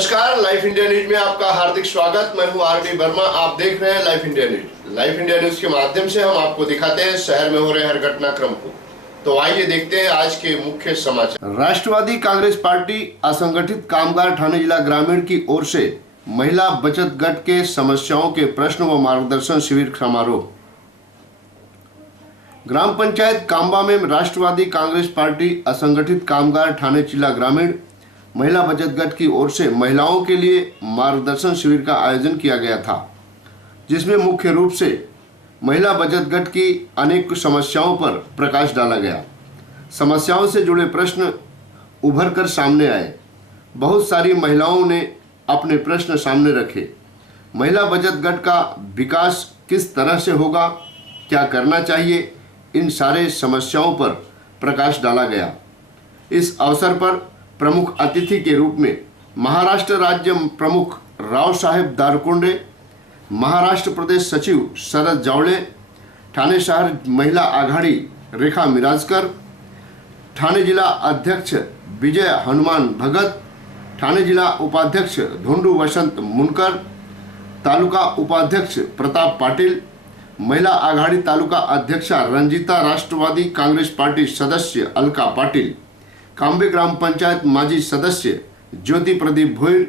नमस्कार, life India news में आपका हार्दिक स्वागत। मैं हूं आर डी वर्मा। आप देख रहे हैं Life India News. Life India News के माध्यम से हम आपको दिखाते हैं शहर में हो रहे हर घटनाक्रम को। तो आइए देखते हैं आज के मुख्य समाचार। राष्ट्रवादी कांग्रेस पार्टी असंगठित कामगार थाने जिला ग्रामीण की ओर से महिला बचत गट के समस्याओं के प्रश्न व मार्गदर्शन शिविर समारोह। ग्राम पंचायत कांबा में राष्ट्रवादी कांग्रेस पार्टी असंगठित कामगार थाने जिला ग्रामीण महिला बचत गट की ओर से महिलाओं के लिए मार्गदर्शन शिविर का आयोजन किया गया था, जिसमें मुख्य रूप से महिला बचत गट की अनेक समस्याओं पर प्रकाश डाला गया। समस्याओं से जुड़े प्रश्न उभर कर सामने आए। बहुत सारी महिलाओं ने अपने प्रश्न सामने रखे। महिला बचत गट का विकास किस तरह से होगा, क्या करना चाहिए, इन सारे समस्याओं पर प्रकाश डाला गया। इस अवसर पर प्रमुख अतिथि के रूप में महाराष्ट्र राज्य प्रमुख राव साहेब दारकोंडे, महाराष्ट्र प्रदेश सचिव शरद जावड़े, ठाणे शहर महिला आघाड़ी रेखा मिराजकर, ठाणे जिला अध्यक्ष विजय हनुमान भगत, ठाणे जिला उपाध्यक्ष धोंडू वसंत मुनकर, तालुका उपाध्यक्ष प्रताप पाटिल, महिला आघाड़ी तालुका अध्यक्षा रंजिता, राष्ट्रवादी कांग्रेस पार्टी सदस्य अलका पाटिल, कांबे ग्राम पंचायत माजी सदस्य ज्योति प्रदीप भोईर,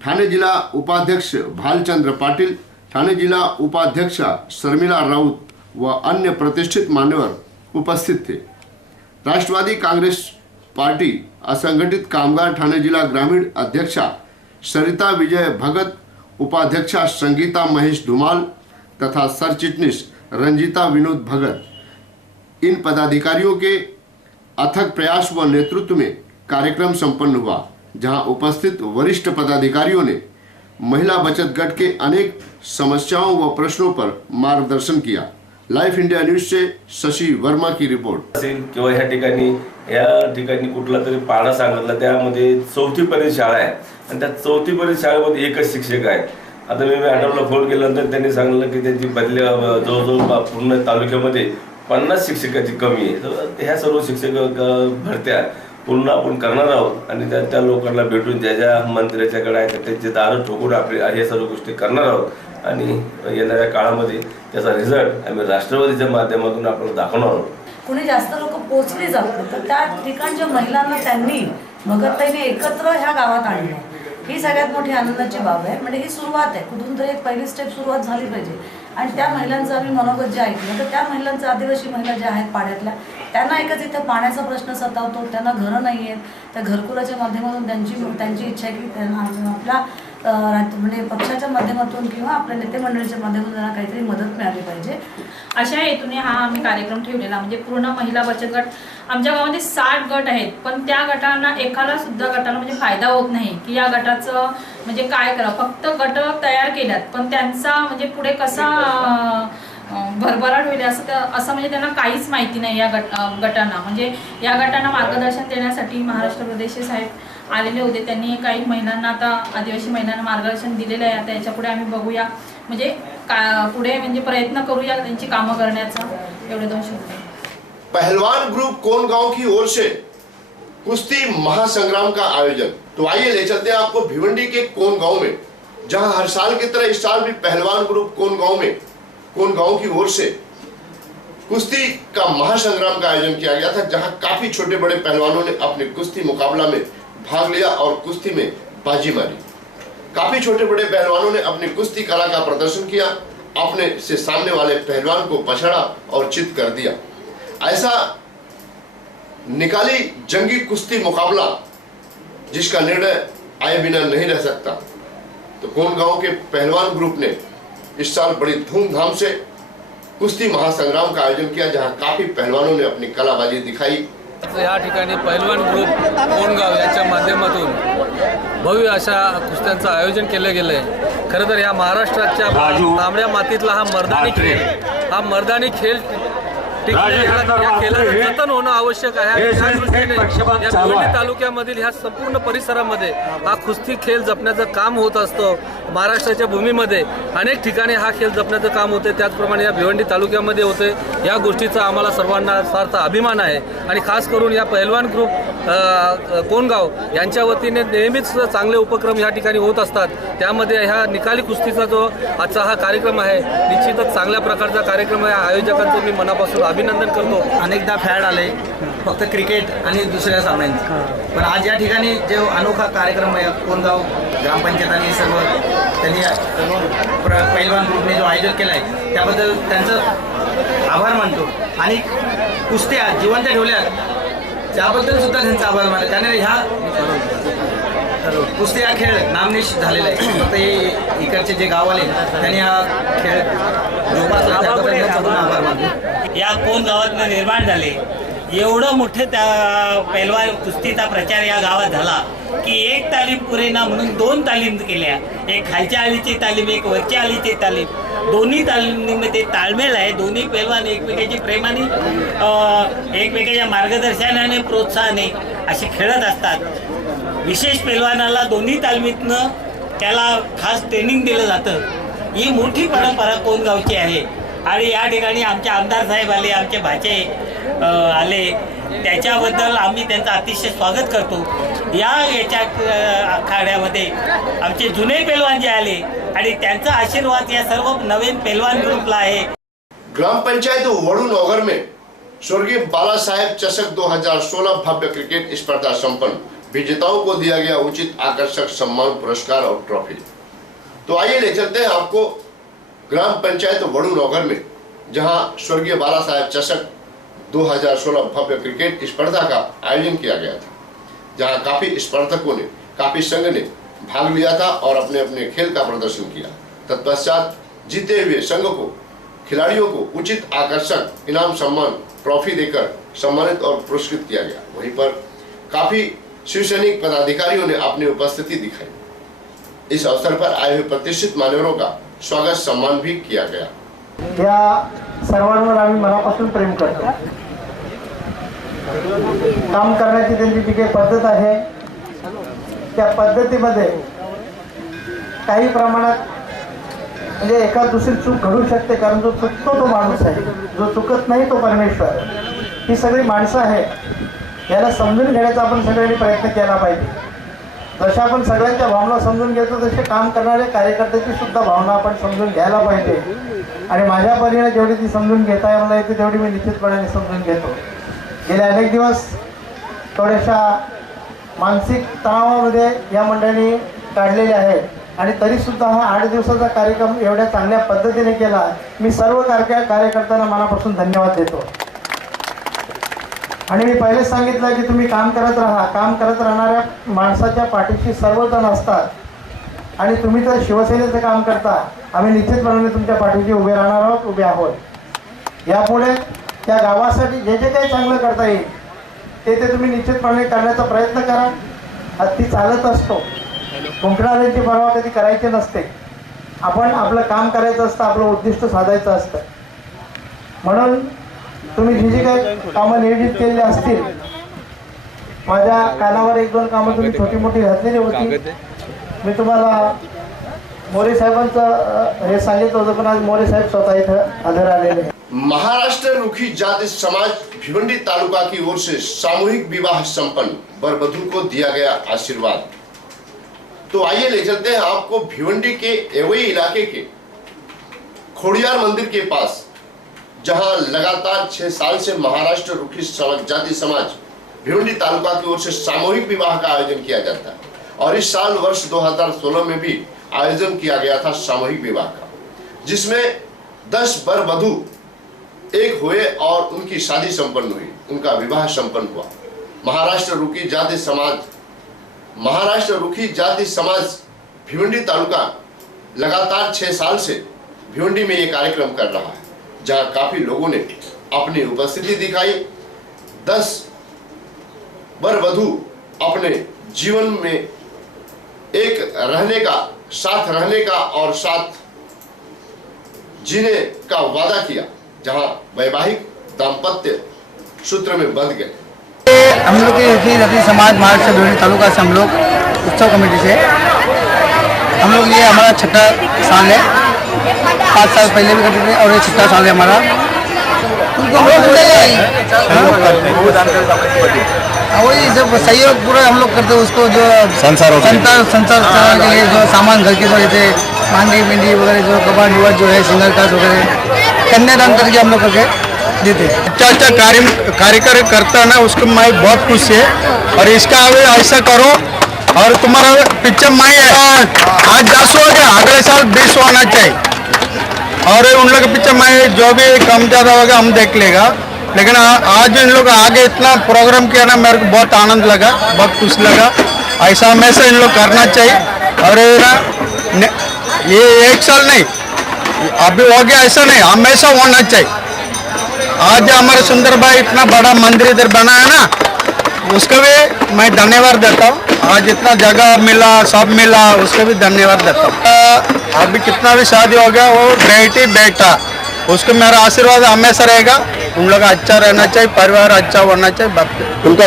ठाणे जिला उपाध्यक्ष भालचंद्र पाटिल, ठाणे जिला उपाध्यक्षा शर्मिला राउत व अन्य प्रतिष्ठित मान्यवर उपस्थित थे। राष्ट्रवादी कांग्रेस पार्टी असंगठित कामगार ठाणे जिला ग्रामीण अध्यक्षा सरिता विजय भगत, उपाध्यक्षा संगीता महेश धुमाल तथा सरचिटनीस रंजिता विनोद भगत, इन पदाधिकारियों के अथक प्रयास व नेतृत्व में कार्यक्रम संपन्न हुआ, जहां उपस्थित वरिष्ठ पदाधिकारियों ने महिला बचत गट के अनेक समस्याओं व प्रश्नों पर मार्गदर्शन किया। लाइफ इंडिया न्यूज से शशि वर्मा की रिपोर्ट। किंवा या ठिकाणी कुठला तरी पाडा सांगितला, त्यामध्ये 4थी पर्यंत शाळा आहे आणि त्या 4थी पर्यंत शाळेमध्ये एकच शिक्षक आहे। आता मी मॅडमला फोन केल्यानंतर त्यांनी सांगितलं की त्यांची बदली जवळजवळ पूर्ण तालुक्यामध्ये 50 शिक्षकाची कमी आहे। तर ह्या सर्व शिक्षक भरत्या पूर्ण आपण करणार आहोत आणि त्या लोकांना भेटून ज्या मंत्र्याच्याकडे आहेत त्यांचे दार ठोकून आपले हे सर्व गोष्टी करणार आहोत आणि येणाऱ्या काळामध्ये त्याचा रिझल्ट आम्ही राष्ट्रवादीच्या माध्यमातून आपल्याला दाखवणार आहोत। कोणी जास्त लोक पोहोचले जातात तर त्या ठिकाणच्या महिलांना त्यांनी भगतताईने एकत्र ह्या गावात आणलं, ही सगळ्यात मोठी आनंदाची बाब आहे। म्हणजे ही सुरुवात आहे, कुठून तरी एक पहिली स्टेप सुरुवात झाली पाहिजे। आणि त्या महिलांचं आम्ही मनोगत जे ऐकलं तर त्या महिलांचं, आदिवासी महिला ज्या आहेत पाड्यातल्या, त्यांना एकच इथे पाण्याचा प्रश्न सतावतो, त्यांना घरं नाही आहेत। त्या घरकुलाच्या माध्यमातून त्यांची इच्छा आहे की त्यांना आपल्या म्हणजे पक्षाच्या माध्यमातून किंवा आपल्या नेते मंडळीच्या माध्यमातून त्यांना काहीतरी मदत मिळाली पाहिजे। अशा हेतूने हा आम्ही कार्यक्रम ठेवलेला। म्हणजे पूर्ण महिला बचत गट आमच्या गावामध्ये 60 गट आहेत, पण त्या गटांना एकाला सुद्धा गटाला म्हणजे फायदा होत नाही की या गटाचं म्हणजे काय करा। फक्त गट तयार केल्यात, पण त्यांचा म्हणजे पुढे कसा भरभराट होईल असं म्हणजे त्यांना काहीच माहिती नाही। या गटांना म्हणजे या गटांना मार्गदर्शन देण्यासाठी महाराष्ट्र प्रदेश साहेब आलेले होते। त्यांनी काही महिलांना, आता आदिवासी महिलांना मार्गदर्शन दिलेलं आहे। आता याच्या पुढे आम्ही बघूया, म्हणजे पुढे म्हणजे प्रयत्न करूया त्यांची कामं करण्याचा। एवढे 2 शब्द। पहलवान ग्रुप कोनगांव की ओर से कुश्ती महासंग्राम का आयोजन। तो आइए ले चलते हैं आपको भिवंडी के कोनगांव में, जहां हर साल की तरह इस साल भी पहलवान ग्रुप कोनगांव की ओर से कुश्ती का महासंग्राम का आयोजन किया गया था, जहां काफी छोटे बड़े पहलवानों ने अपने कुश्ती मुकाबला में भाग लिया और कुश्ती में बाजी मारी। काफी छोटे बड़े पहलवानों ने अपनी कुश्ती कला का प्रदर्शन किया, अपने से सामने वाले पहलवान को पछाड़ा और चित कर दिया। ऐसा निकाली जंगी कुश्ती मुकाबला जिसका निर्णय आए बिना नहीं रह सकता। तो कोनगांव के पहलवान ग्रुप ने इस साल बड़ी धूमधाम से कुश्ती महासंग्राम का आयोजन किया, जहां काफी पहलवानों ने अपनी कलाबाजी दिखाई। या ठिकाणी पहलवान ग्रुप कोनगाव यांच्या माध्यमातून भव्य अशा कुस्त्यांचं आयोजन केलं गेलं आहे। खरं तर या महाराष्ट्राच्या तांबड्या मातीतला हा मर्दानी खेळ टिकणे या खेळाचं जतन होणं आवश्यक आहे. या दृष्टीने या भिवंडी तालुक्यामधील ह्या संपूर्ण परिसरामध्ये हा कुस्ती खेळ जपण्याचं काम होत असतं. महाराष्ट्राच्या भूमीमध्ये अनेक ठिकाणी हा खेळ जपण्याचं काम होते, त्याचप्रमाणे या भिवंडी तालुक्यामध्ये होते. या गोष्टीचा आम्हाला सर्वांना सार्थ अभिमान आहे आणि खास करून या पहिलवान ग्रुप कोंडगाव यांच्या वतीने नेहमीच चांगले उपक्रम या ठिकाणी होत असतात. त्यामध्ये ह्या निकाली कुस्तीचा जो आजचा हा कार्यक्रम आहे निश्चितच चांगल्या प्रकारचा कार्यक्रम आहे. आयोजकांचं मी मनापासून अभिनंदन करतो. अनेकदा फॅड आले फक्त क्रिकेट आणि दुसऱ्या सामन्यांचे, पण आज या ठिकाणी जो अनोखा कार्यक्रम आहे कोंडगाव ग्रामपंचायतांनी सर्व त्यांनी पहिलवान ग्रुपने जो आयोजन केला आहे त्याबद्दल त्यांचं आभार मानतो. आणि कुस्त्या जिवंत ठेवल्या त्याबद्दल सुद्धा त्यांचा आभार मानतो. कारण ह्या कुस्ती हा खेळ नामनिश झालेला आहे. फक्त हे इकडचे जे गाववाले त्यांनी हा खेळ जोपासला त्याबद्दल त्यांचा आभार मानतो. या कोण गावातनं निर्माण झाले, एवढं मोठं त्या पैलवान कुस्तीचा प्रचार या गावात झाला की एक तालीम पुरेना म्हणून 2 तालीम केल्या. एक खालच्या आलीची तालीम, एक वरच्या आलीची तालीम. दोन्ही तालीमीमध्ये ताळमेळ आहे. दोन्ही पैलवान एकमेकाची प्रेमाने एकमेकाच्या मार्गदर्शनाने प्रोत्साहाने असे खेळत असतात. विशेष पैलवानाला दोन्ही तालमीतनं त्याला खास ट्रेनिंग दिलं जातं. ही मोठी परंपरा कोणगावची आहे. आणि या ठिकाणी आमचे आमदार साहेब आले, आमचे भाचे आले, त्याच्याबद्दल आम्ही त्यांचं अतिशय स्वागत करतो. याच्या आखाड्यामध्ये आमचे जुने पैलवान जे आले आणि त्यांचा आशीर्वाद या सर्व नवीन पैलवान ग्रुपला आहे. ग्राम पंचायत वड़ू में स्वर्गीय बाला साहेब चषक 2016 भव्य क्रिकेट स्पर्धा संपन्न। विजेताओं को दिया गया उचित आकर्षक सम्मान, पुरस्कार और ट्रॉफी। तो आइए ले चलते हैं आपको ग्राम पंचायत वड़ू में, जहां स्वर्गीय बाला साहेब चषक 2016 भव्य क्रिकेट स्पर्धा का आयोजन किया गया था, जहां काफी स्पर्धकों ने, काफी संघ ने भाग लिया था और अपने अपने खेल का प्रदर्शन किया। तत्पश्चात जीते हुए संघ को, खिलाड़ियों को उचित आकर्षक इनाम, सम्मान, ट्रॉफी देकर सम्मानित और पुरस्कृत किया गया। वहीं पर काफी शिवसैनिक पदाधिकारियों ने अपनी उपस्थिति दिखाई। इस अवसर पर आए हुए प्रतिष्ठित मान्यवरों का स्वागत सम्मान भी किया गया। या सर्वांवर आम्ही मनापासून प्रेम करतो। काम करण्याची त्यांची जी काही पद्धत आहे त्या पद्धतीमध्ये काही प्रमाणात म्हणजे एका दुसरी चूक घडू शकते, कारण जो चुकतो तो माणूस आहे, जो चुकत नाही तो परमेश्वर। ही सगळी माणसं आहे, याला समजून घेण्याचा आपण सगळ्यांनी प्रयत्न केला पाहिजे। जशा आपण सगळ्यांच्या भावना समजून घेतो तसे काम करणाऱ्या कार्यकर्त्याची सुद्धा भावना आपण समजून घ्यायला पाहिजे। आणि माझ्या परीने जेवढी ती समजून घेता मला येते तेवढी मी निश्चितपणे समजून घेतो। गेले अनेक दिवस थोड्याशा मानसिक तणावामध्ये या मंडळींनी काढलेले आहे आणि तरी सुद्धा हा 8 दिवसाचा कार्यक्रम एवढ्या चांगल्या पद्धतीने केला। मी सर्व कार्यकर्त्यांना मनापासून धन्यवाद देतो। आणि मी पहिलेच सांगितलं की तुम्ही काम करत राहा। काम करत राहणाऱ्या माणसाच्या पाठीशी सर्वजण असतात आणि तुम्ही तर शिवसेनेचं काम करता, आम्ही निश्चितपणे तुमच्या पाठीशी उभे राहणार आहोत, उभे आहोत। यापुढे त्या गावासाठी जे जे काही चांगलं करता येईल ते तुम्ही निश्चितपणे करण्याचा प्रयत्न करा। हत्ती चालत असतो, कुंकणाऱ्यांची परवा कधी करायची नसते। आपण आपलं काम करायचं असतं, आपलं उद्दिष्ट साधायचं असतं। म्हणून तुम्ही जी जी काही कामं नियोजित केलेली असतील, माझ्या कानावर 1-2 कामं तुम्ही छोटी मोठी घातलेली होती। मी तुम्हाला मोरे साहेबांचं हे सांगितलं होतं, पण आज मोरे साहेब स्वतः इथं हजर आलेले हैं। महाराष्ट्र रुखी जाति समाज भिवंडी तालुका की ओर से सामूहिक विवाह संपन्न, वर वधू को दिया गया आशीर्वाद। तो आइए ले चलते हैं आपको भिवंडी के एवई इलाके के खोड़ियार मंदिर के पास, जहां लगातार 6 साल से महाराष्ट्र रुखी जाति समाज भिवंडी तालुका की ओर से सामूहिक विवाह का आयोजन किया जाता है। और इस साल वर्ष 2016 में भी आयोजन किया गया था सामूहिक विवाह का, जिसमें 10 वर वधू एक हुए और उनकी शादी संपन्न हुई, उनका विवाह संपन्न हुआ। महाराष्ट्र रुखी जाति समाज भिवंडी तालुका लगातार 6 साल से भिवंडी में ये कार्यक्रम कर रहा है, जहां काफी लोगों ने अपनी उपस्थिति दिखाई। 10 वर वधू अपने जीवन में एक रहने का, साथ रहने का और साथ जीने का वादा किया, जहां वैवाहिक दाम्पत्य सूत्र में बंध गए। हम लोग के जाति समाज महाराष्ट्र भिवंडी तालुका से हम लोग उत्सव कमेटी से हम लोग ये हमारा छठा साल है। 5 साल पहले भी करते थे और ये छठा साल है हमारा। वही जब सहयोग पूरा हम लोग करते उसको जो संसार चलाने के लिए जो सामान घर के जो रहते मांडी भिंडी वगैरह जो कबाड़ युवा जो है सिंगल कास्ट वगैरह कन्यादान करके हम लोग करके देते। अच्छा कार्य करता ना उसको मैं बहुत खुश है और इसका ऐसा करो और तुम्हारा पिक्चर मैं आज 10 हो गया, अगले साल 20 होना चाहिए और उन लोग के पिक्चर मैं जो भी कम ज़्यादा होगा हम देख लेगा। लेकिन आज इन लोग आगे इतना प्रोग्राम किया ना मेरे को बहुत आनंद लगा, बहुत खुश लगा। ऐसा हमेशा इन लोग करना चाहिए और ये 1 साल नहीं अभी हो गया ऐसा नहीं, हमेशा होना चाहिए। आज हमारे सुंदर भाई इतना बड़ा मंदिर इधर बना है ना, उसको भी मैं धन्यवाद देता हूँ। आज इतना जगह मिला सब मिला उसको भी धन्यवाद देता हूँ। अभी कितना भी शादी हो गया वो बेटी बेटा उसको मेरा आशीर्वाद हमेशा रहेगा। उन लोग अच्छा रहना चाहिए, परिवार अच्छा होना चाहिए, उनको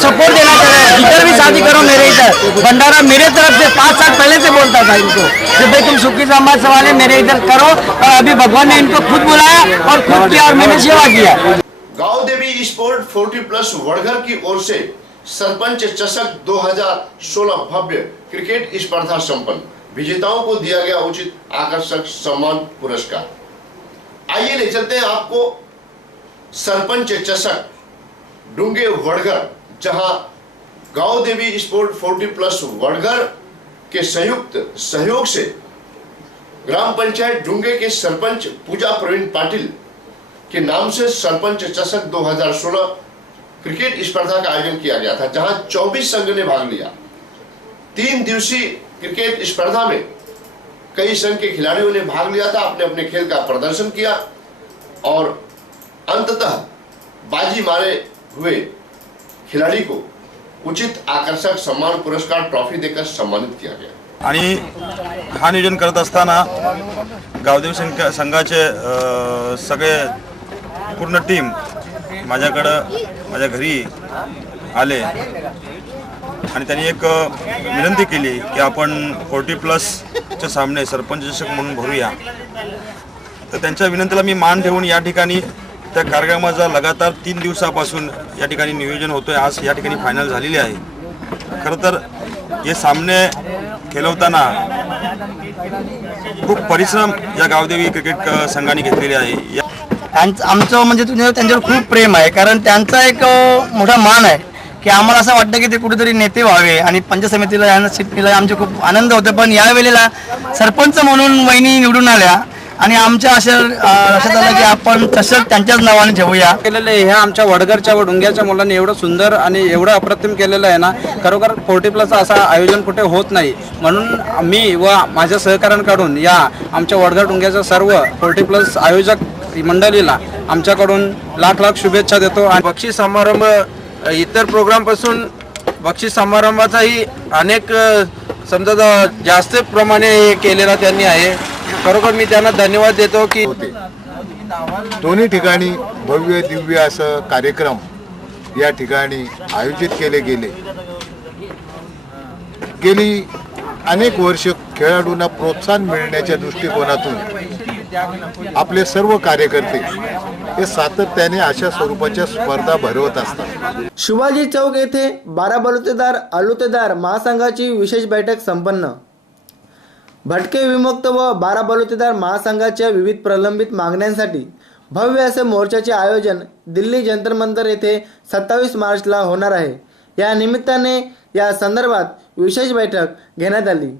सपोर्ट देना चाहिए। जिधर भी शादी करो मेरे इधर भंडारा मेरे तरफ से 5 साल पहले से बोलता था इनको कि भाई तुम सुखी समाज वाले मेरे इधर करो और अभी भगवान ने इनको खुद बुलाया और खुद किया और मैंने सेवा किया। गांव देवी स्पोर्ट 40+ वड़घर की ओर से सरपंच चषक 2016 भव्य क्रिकेट स्पर्धा संपन्न। विजेताओं को दिया गया उचित आकर्षक सम्मान पुरस्कार। आइए ले चलते हैं आपको सरपंच चषक डूंगे वड़घर, जहां गांव देवी स्पोर्ट 40+ वड़घर के संयुक्त सहयोग से ग्राम पंचायत डूंगे के सरपंच पूजा प्रवीण पाटिल के नाम से सरपंच चषक 2016 क्रिकेट स्पर्धा का आयोजन किया गया था, जहां 24 संघ ने भाग लिया। 3 दिवसीय क्रिकेट स्पर्धा में कई संघ के खिलाड़ियों ने भाग लिया था, अपने अपने खेल का प्रदर्शन किया और अंततः बाजी मारे हुए खिलाड़ी को उचित आकर्षक सम्मान पुरस्कार ट्रॉफी देकर सम्मानित किया गया। आणि हा नियोजन करत असताना गावदेवी संघाचे सगळे पूर्ण टीम माझ्या घरी आले आणि त्यांनी एक विनंती केली की आपण 40+ सामने सरपंच चषक म्हणून भरूया। तर त्यांच्या विनंतीला मी मान ठेवून या ठिकाणी त्या कार्यक्रमाचा लगातार 3 दिवसापासून या ठिकाणी नियोजन होतोय। आज या ठिकाणी फायनल झालेली आहे। खरं तर हे सामने खेळवताना खूप परिश्रम या गावदेवी क्रिकेट संघाने घेतलेले आहे। आमचं म्हणजे त्यांच्यावर खूप प्रेम आहे, कारण त्यांचा एक मोठा मान आहे की आम्हाला असं वाटतं की ते कुठेतरी नेते व्हावे आणि पंचायत समितीला यांना सीट मिळाली आमचे खूप आनंद होते। पण यावेळेला सरपंच म्हणून वहिनी निवडून आल्या आणि आमच्या लक्षात आलं की आपण चषक त्यांच्याच नावाने ठेवूया। केलेलं आहे ह्या आमच्या वडघरच्या व डुंग्याच्या मुलांनी एवढं सुंदर आणि एवढं अप्रतिम केलेलं आहे ना, खरोखर 40+ असं आयोजन कुठे होत नाही। म्हणून मी व माझ्या सहकाऱ्यांकडून या आमच्या वडघर डुंग्याच्या सर्व 40+ आयोजक मंडळीला आमच्याकडून लाख शुभेच्छा देतो। आणि बक्षीस समारंभ इतर प्रोग्रामपासून बक्षीस समारंभाचाही अनेक समजा जास्त प्रमाणे केलेला त्यांनी आहे। खरोखर मी त्यांना धन्यवाद देतो की दोन्ही ठिकाणी भव्य दिव्य असं कार्यक्रम या ठिकाणी आयोजित केले गेले। गेली अनेक वर्ष खेळाडूंना प्रोत्साहन मिळण्याच्या दृष्टिकोनातून आपले सर्व कार्यकर्ते हे सातत्याने अशा स्वरूपाच्या स्पर्धा भरवत असतात। शिवाजी चौक येथे 12 बलुतेदार आलुतेदार महासंघाची विशेष बैठक संपन्न। भटके विमुक्त व 12 बलुतेदार महासंघाच्या विविध प्रलंबित मागण्यांसाठी भव्य असे मोर्चाचे आयोजन दिल्ली जंतर मंतर येथे 27 मार्चला होणार आहे। या निमित्ताने या संदर्भात विशेष बैठक घेण्यात आली।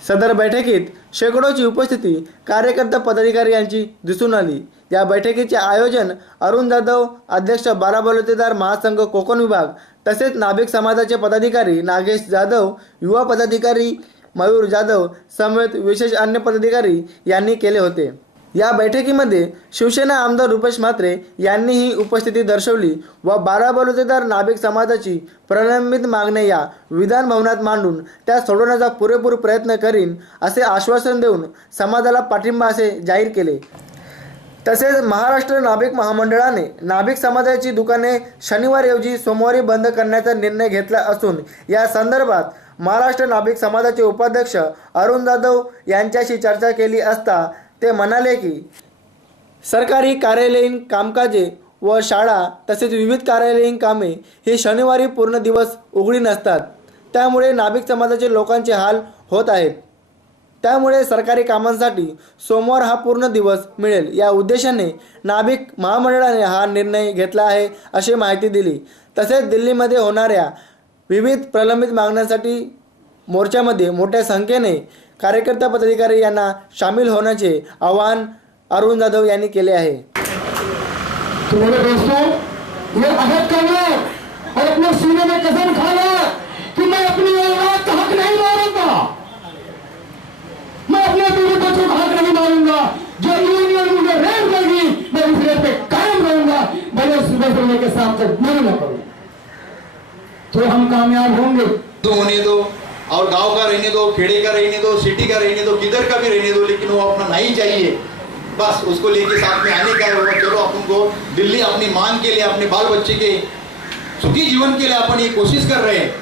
सदर बैठकीत शेकडोची उपस्थिती कार्यकर्ता पदाधिकारी यांची दिसून आली। या बैठकीचे आयोजन अरुण जाधव, अध्यक्ष 12 बलुतेदार महासंघ कोकण विभाग, तसेच नाभिक समाजाचे पदाधिकारी नागेश जाधव, युवा पदाधिकारी मयूर जाधव समेत विशेष अन्य पदाधिकारी यांनी केले होते। या बैठकीमध्ये शिवसेना आमदार रुपेश म्हात्रे यांनीही उपस्थिती दर्शवली व 12 बलुतेदार नाभिक समाजाची प्रलंबित मागण्या या विधान भवनात मांडून त्या सोडवण्याचा पुरेपूर प्रयत्न करीन असे आश्वासन देऊन समाजाला पाठिंबा असे जाहीर केले। तसेच महाराष्ट्र नाभिक महामंडळाने नाभिक समाजाची दुकाने शनिवारऐवजी सोमवारी बंद करण्याचा निर्णय घेतला असून या संदर्भात महाराष्ट्र नाभिक समाजाचे उपाध्यक्ष अरुण जाधव यांच्याशी चर्चा केली असता ते म्हणाले की सरकारी कार्यालयीन कामकाजे व शाळा तसेच विविध कार्यालयीन कामे ही शनिवारी पूर्ण दिवस उघडी नसतात, त्यामुळे नाभिक समाजाचे लोकांचे हाल होत आहेत. त्यामुळे सरकारी कामांसाठी सोमवार हा पूर्ण दिवस मिळेल या उद्देशाने नाभिक महामंडळाने हा निर्णय घेतला आहे अशी माहिती दिली. तसेच दिल्लीमध्ये होणाऱ्या विविध प्रलंबित मागण्यांसाठी मोर्चामध्ये मोठ्या संख्येने कार्यकर्ता पदाधिकारी यांना सामील होण्याचे आवाहन अरुण जाधव यांनी केले आहे. तो मेरे दोस्तों, ये अहद करना और अपने सीने में कसम खाना कि मैं अपनी औलाद का हक नहीं मारूंगा, मैं अपने बीवी बच्चों का हक नहीं मारूंगा. जो यूनियन मुझे रेप देगी मैं उस रेप पे कायम रहूंगा, भले उस बदलने के साथ मैं न करूं, तो हम कामयाब होंगे. तो होने दो, और गांव का रहने दो, खेड़े का रहने दो, सिटी का रहने दो, किधर का भी रहने दो, लेकिन वो अपना नहीं चाहिए. बस उसको लेके साथ में आने का होगा. चलो अपन को दिल्ली अपनी मांग के लिए, अपने बाल बच्चे के सुखी जीवन के लिए अपन ये कोशिश कर रहे हैं.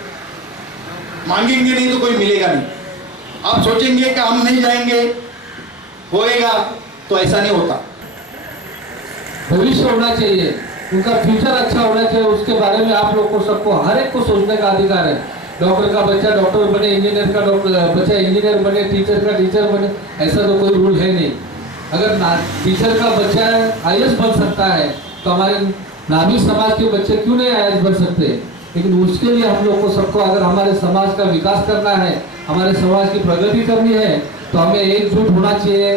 मांगेंगे नहीं तो कोई मिलेगा नहीं. आप सोचेंगे कि हम नहीं जाएंगे होएगा, तो ऐसा नहीं होता. भविष्य होना चाहिए, उनका फ्यूचर अच्छा होना चाहिए, उसके बारे में आप लोग को सबको हर एक को सोचने का अधिकार है. डॉक्टर का बच्चा डॉक्टर बने, इंजीनियर का बच्चा इंजीनियर बने, टीचर का टीचर बने, ऐसा तो कोई रूल है नहीं. अगर टीचर का बच्चा IAS बन सकता है तो हमारे नाभिक समाज के बच्चे क्यों नहीं IAS बन सकते. लेकिन उसके लिए हम लोग को सबको अगर हमारे समाज का विकास करना है, हमारे समाज की प्रगति करनी है, तो हमें एकजुट होना चाहिए.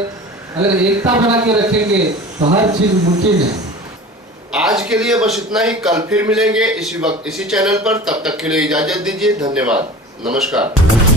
अगर एकता बना के रखेंगे तो हर चीज मुमकिन है. आज के लिए बस इतना ही. कल फिर मिलेंगे इसी वक्त इसी चैनल पर. तब तक के लिए इजाजत दीजिए. धन्यवाद. नमस्कार.